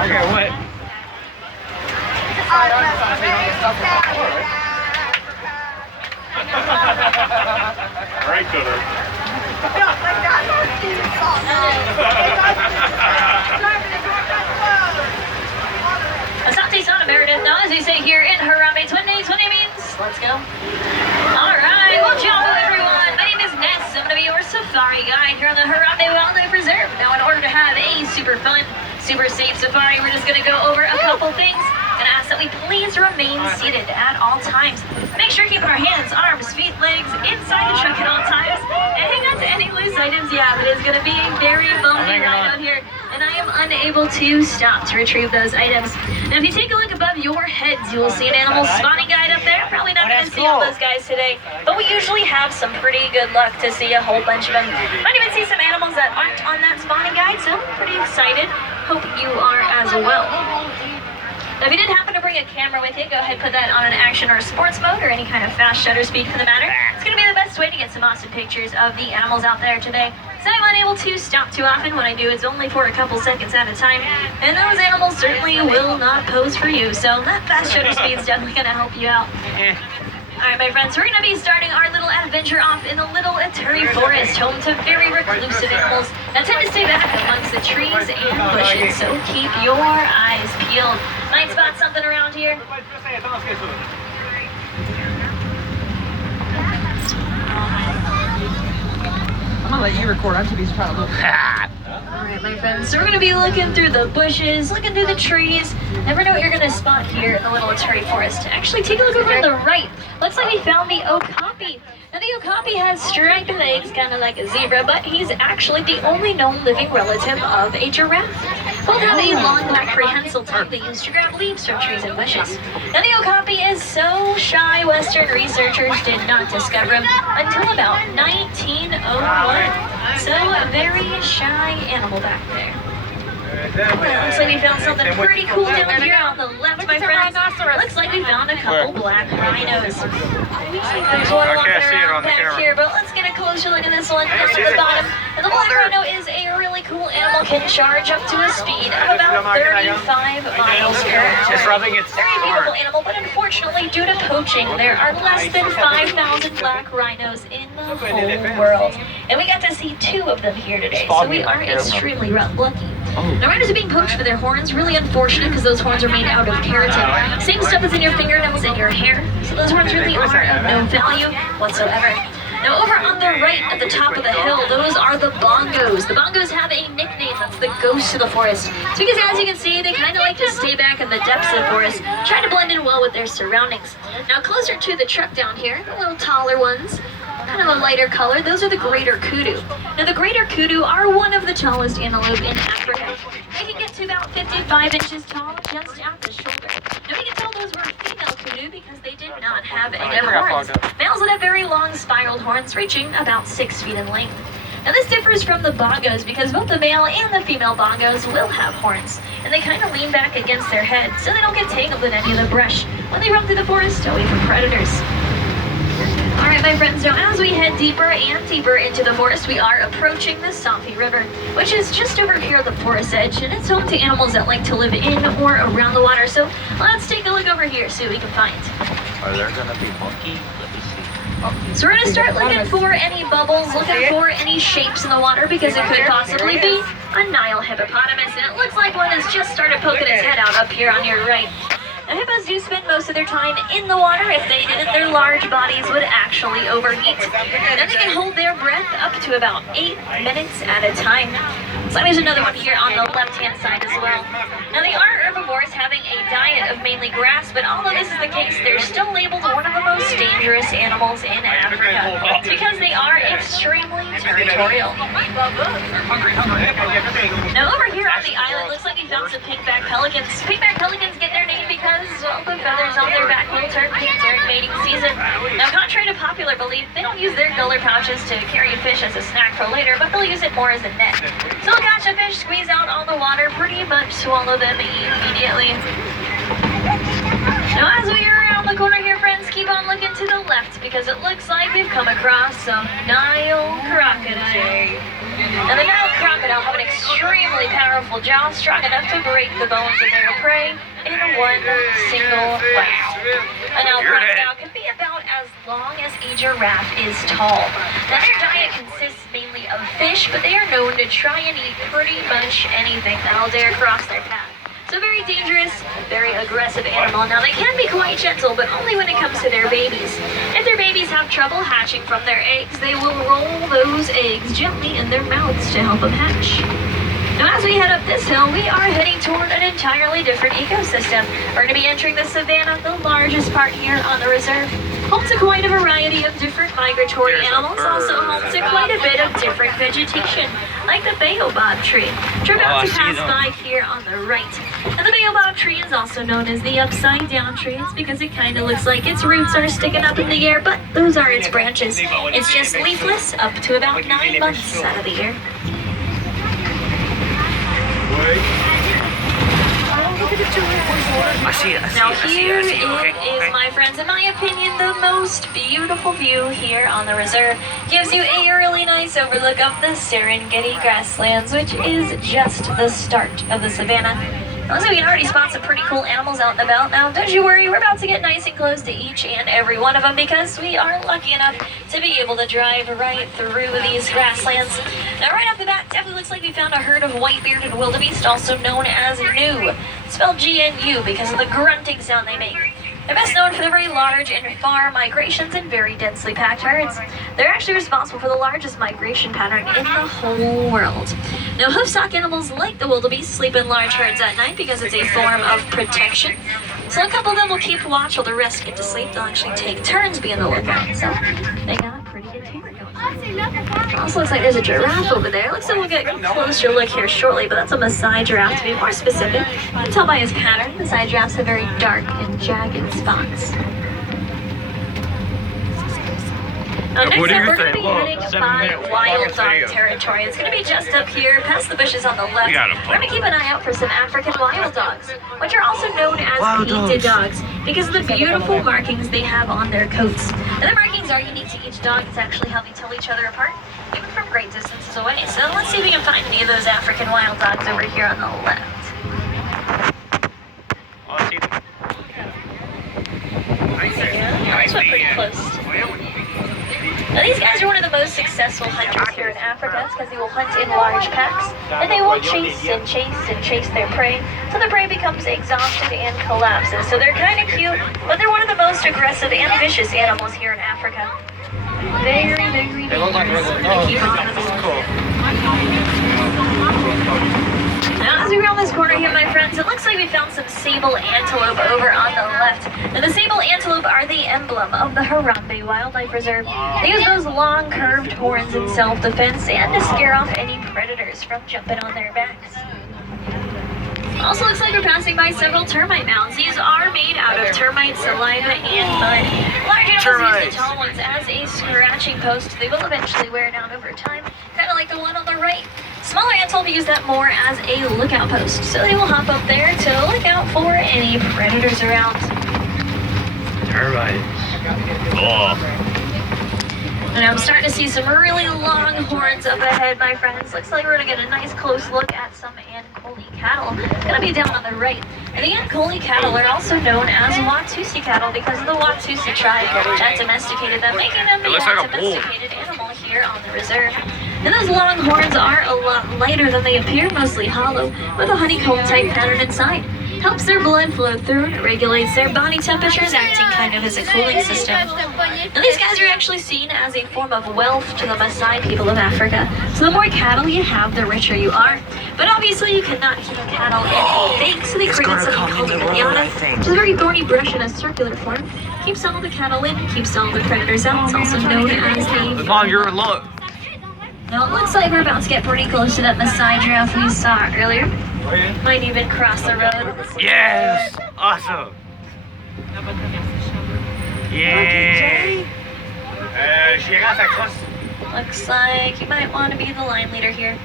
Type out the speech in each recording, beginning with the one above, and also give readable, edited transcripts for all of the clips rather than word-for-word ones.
Okay, what? Right to her. Asante Sana Meredith, now as we say here in Harambe, 20 means let's go. Alright, well jumbo everyone, my name is Ness, I'm going to be your safari guide here on the Harambe Wildlife Reserve. Now in order to have a super fun, super safe safari, we're just going to go over a couple things and ask that we please remain seated at all times. Make sure to keep our hands, arms, feet, legs inside the truck at all times, and hang on to any loose items. Yeah, it is going to be a very bumpy ride out here, and I am unable to stop to retrieve those items. Now if you take a look above your heads, you will see an animal spotting guide up there. Probably not going to see all those guys today, but we usually have some pretty good luck to see a whole bunch of them. Might even see some animals that aren't on that spotting guide, so I'm pretty excited. Hope you are as well. Now, if you did happen to bring a camera with you, go ahead and put that on an action or sports mode or any kind of fast shutter speed for the matter. It's going to be the best way to get some awesome pictures of the animals out there today. So I'm unable to stop too often. What I do is only for a couple seconds at a time. And those animals certainly will not pose for you. So that fast shutter speed is definitely going to help you out. Alright, my friends, we're going to be starting our little adventure off in the Little Ituri Forest, home to very reclusive animals that tend to stay back amongst the trees and bushes, so keep your eyes peeled. Might spot something around here. I'm gonna let you record. I'm too busy trying to look. Alright, my friends, so we're going to be looking through the bushes, looking through the trees. Never know what you're going to spot here in the Little Ituri Forest. Actually, take a look over on the right. Looks like we found the okapi. Now, the okapi has striped legs, kind of like a zebra, but he's actually the only known living relative of a giraffe. Both have a long black prehensile tongue they use to grab leaves from trees and bushes. Now, the okapi is so shy, Western researchers did not discover him until about 1901. So, a very shy animal back there. Well, looks like we found something pretty cool down here on the left, my friends. Looks like we found a couple black rhinos. There's one walking around back here, but let's get a closer look at this one down at the bottom. And the black rhino is a really cool animal, can charge up to a speed of about 35 miles per hour. It's rubbing its Very beautiful animal, but unfortunately, due to poaching, there are less than 5,000 black rhinos in the whole world. And we got to see 2 of them here today, so we are extremely lucky. Now, rhinos are being poached for their horns. Really unfortunate because those horns are made out of keratin. Same stuff as in your fingernails and your hair. So those horns really are of no value whatsoever. Now, over on the right at the top of the hill, those are the bongos. The bongos have a nickname. That's the ghosts of the forest. It's because, as you can see, they kind of like to stay back in the depths of the forest, trying to blend in well with their surroundings. Now, closer to the truck down here, the little taller ones, kind of a lighter color, those are the greater kudu. Now, the greater kudu are one of the tallest antelope in Africa. They can get to about 55 inches tall just at the shoulder. Now, we can tell those were female kudu because they did not have any horns. Males would have very long spiraled horns reaching about 6 feet in length. Now, this differs from the bongos because both the male and the female bongos will have horns, and they kind of lean back against their head so they don't get tangled in any of the brush when they run through the forest away from predators. Alright, my friends, now as we head deeper and deeper into the forest, we are approaching the Sampi River, which is just over here at the forest edge, and it's home to animals that like to live in or around the water. So let's take a look over here, see what we can find. Are there gonna be monkeys? Let me see. So we're going to start looking for any bubbles, looking for any shapes in the water, because it could possibly be a Nile hippopotamus, and it looks like one has just started poking its head out up here on your right. Now, hippos do spend most of their time in the water. If they didn't, their large bodies would actually overheat. Now, they can hold their breath up to about 8 minutes at a time. So there's another one here on the left-hand side as well. Now, they are herbivores having a diet of mainly grass, but although this is the case, they're still labeled one of the most dangerous animals in Africa. It's because they are extremely territorial. Now, over here on the island, looks like we found some pink-backed pelicans. Pink-backed pelicans get their name because, well, the feathers on their back will turn pink during mating season. Now, contrary to popular belief, they don't use their guller pouches to carry a fish as a snack for later, but they'll use it more as a net. So they'll catch a fish, squeeze out all the water, pretty much swallow them immediately. Now, as we are around the corner here, friends, keep on looking to the left because it looks like we've come across some Nile crocodile. Now the Nile crocodile have an extremely powerful jaw, strong enough to break the bones of their prey in one single bite. A Nile crocodile can be about as long as a giraffe is tall. Now their diet consists mainly of fish, but they are known to try and eat pretty much anything that'll dare cross their path. So very dangerous, very aggressive animal. Now they can be quite gentle, but only when it comes to their babies. If their babies have trouble hatching from their eggs, they will roll those eggs gently in their mouths to help them hatch. Now as we head up this hill, we are heading toward an entirely different ecosystem. We're going to be entering the savanna, the largest part here on the reserve. Home to quite a variety of different migratory animals, also home to quite a bit of different vegetation, like the baobab tree, which we're about to pass by here on the right. And the baobab tree is also known as the upside down tree. It's because it kind of looks like its roots are sticking up in the air, but those are its branches. It's just leafless up to about 9 months out of the year. I see it. Now here it is, my friends, in my opinion, the most beautiful view here on the reserve. Gives you a really nice overlook of the Serengeti grasslands, which is just the start of the savanna. Looks like we can already spot some pretty cool animals out and about. Now, don't you worry, we're about to get nice and close to each and every one of them because we are lucky enough to be able to drive right through these grasslands. Now, right off the bat, definitely looks like we found a herd of white-bearded wildebeest, also known as gnu, spelled GNU because of the grunting sound they make. They're best known for their very large and far migrations and very densely packed herds. They're actually responsible for the largest migration pattern in the whole world. Now, hoofstock animals like the wildebeest sleep in large herds at night because it's a form of protection. So a couple of them will keep watch while the rest get to sleep. They'll actually take turns being the lookout. So they got a pretty good teamwork going on. Also looks like there's a giraffe over there. Looks like we'll get a closer look here shortly, but that's a Maasai giraffe to be more specific. You can tell by his pattern, Maasai giraffes have very dark and jagged spots. Now next up, we're going to be heading by wild dog territory. It's going to be just up here, past the bushes on the left. We're going to keep an eye out for some African wild dogs, which are also known as painted dogs because of the beautiful markings they have on their coats. And the markings are unique to each dog. It's actually how they tell each other apart, even from great distances away. So let's see if we can find any of those African wild dogs over here on the left. Oh, I see them. Nice one, pretty close. Now these guys are one of the most successful hunters here in Africa. It's because they will hunt in large packs, and they will chase their prey, so the prey becomes exhausted and collapses. So they're kind of cute, but they're one of the most aggressive and vicious animals here in Africa. Very, very dangerous. They keep on. Now, as we round this corner here, my friends, it looks like we found some sable antelope over on the left. Now, the sable antelope are the emblem of the Harambe Wildlife Reserve. They use those long, curved horns in self-defense and to scare off any predators from jumping on their backs. Also looks like we're passing by several termite mounds. These are made out of termite, saliva, and mud. Large animals use the tall ones as a scratching post. They will eventually wear down over time, kind of like the one on the right. Smaller antelope use that more as a lookout post, so they will hop up there to look out for any predators around. Termites. Oh. And I'm starting to see some really long horns up ahead, my friends. Looks like we're going to get a nice close look at some Ankole cattle. It's going to be down on the right. And the Ankole cattle are also known as Watusi cattle because of the Watusi tribe that domesticated them, making them the domesticated animal here on the reserve. And those long horns are a lot lighter than they appear, mostly hollow, with a honeycomb-type pattern inside. Helps their blood flow through and regulates their body temperatures, acting kind of as a cooling system. Now these guys are actually seen as a form of wealth to the Maasai people of Africa. So the more cattle you have, the richer you are. But obviously you cannot keep cattle in a bank, so they created something called a manana, which is a very thorny brush in a circular form. Keeps all the cattle in, keeps all the predators out. It's also known as the... Mom, you're alone. Now it looks like we're about to get pretty close to that Maasai giraffe we saw earlier. Might even cross the road. Yes! Awesome! Yeah! Looks like you might want to be the line leader here.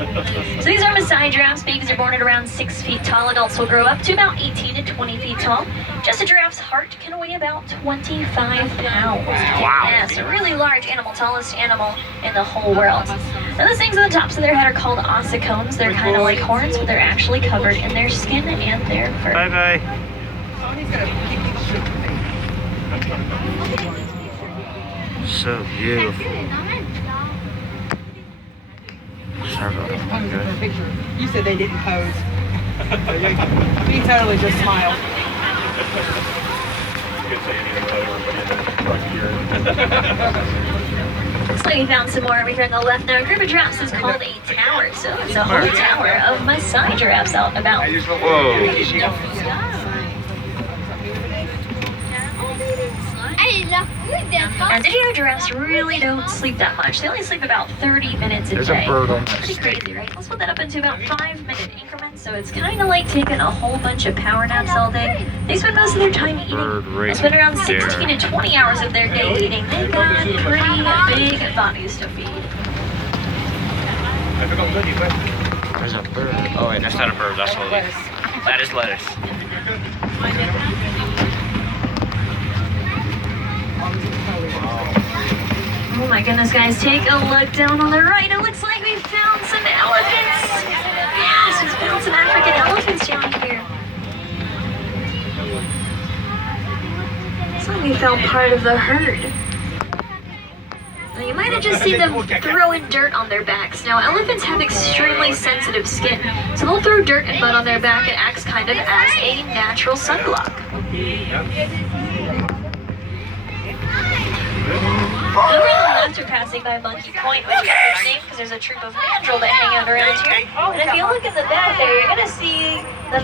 So these are Maasai giraffes. Babies are born at around 6 feet tall. Adults will grow up to about 18 to 20 feet tall. Just a giraffe's heart can weigh about 25 pounds. Wow. Yeah, it's a really large animal, tallest animal in the whole world. Now those things on the tops of their head are called ossicones. They're kind of like horns, but they're actually covered in their skin and their fur. Bye-bye. Oh, he's gonna So beautiful. Sorry about that. pose for a picture. You said they didn't pose. He totally just smiled. Looks like we found some more over here on the left. Now, a group of giraffes is called a tower. So it's a whole tower of Maasai giraffes out and about. Whoa. Now, did you know giraffes really don't sleep that much? They only sleep about 30 minutes a There's day. a bird on that Pretty stick. crazy, right? Let's put that up into about 5-minute increments. So it's kind of like taking a whole bunch of power naps all day. They spend most of their time eating. Bird They right spend around there. 16 to 20 hours of their day eating. They've got pretty big bodies to feed. There's a bird. Oh wait, that's not a bird. That's a leaf. That is lettuce. Oh my goodness, guys, take a look down on the right. It looks like we found some elephants. Yes, we found some African elephants down here. Looks like we found part of the herd. Now, you might have just seen them throwing dirt on their backs. Now, elephants have extremely sensitive skin, so they'll throw dirt and mud on their back. It acts kind of as a natural sunblock. Over on the left, we're passing by Monkey Point, which got their name because there's a troop of mandrill that hang out around here. And if you look in the back there, you're going to see the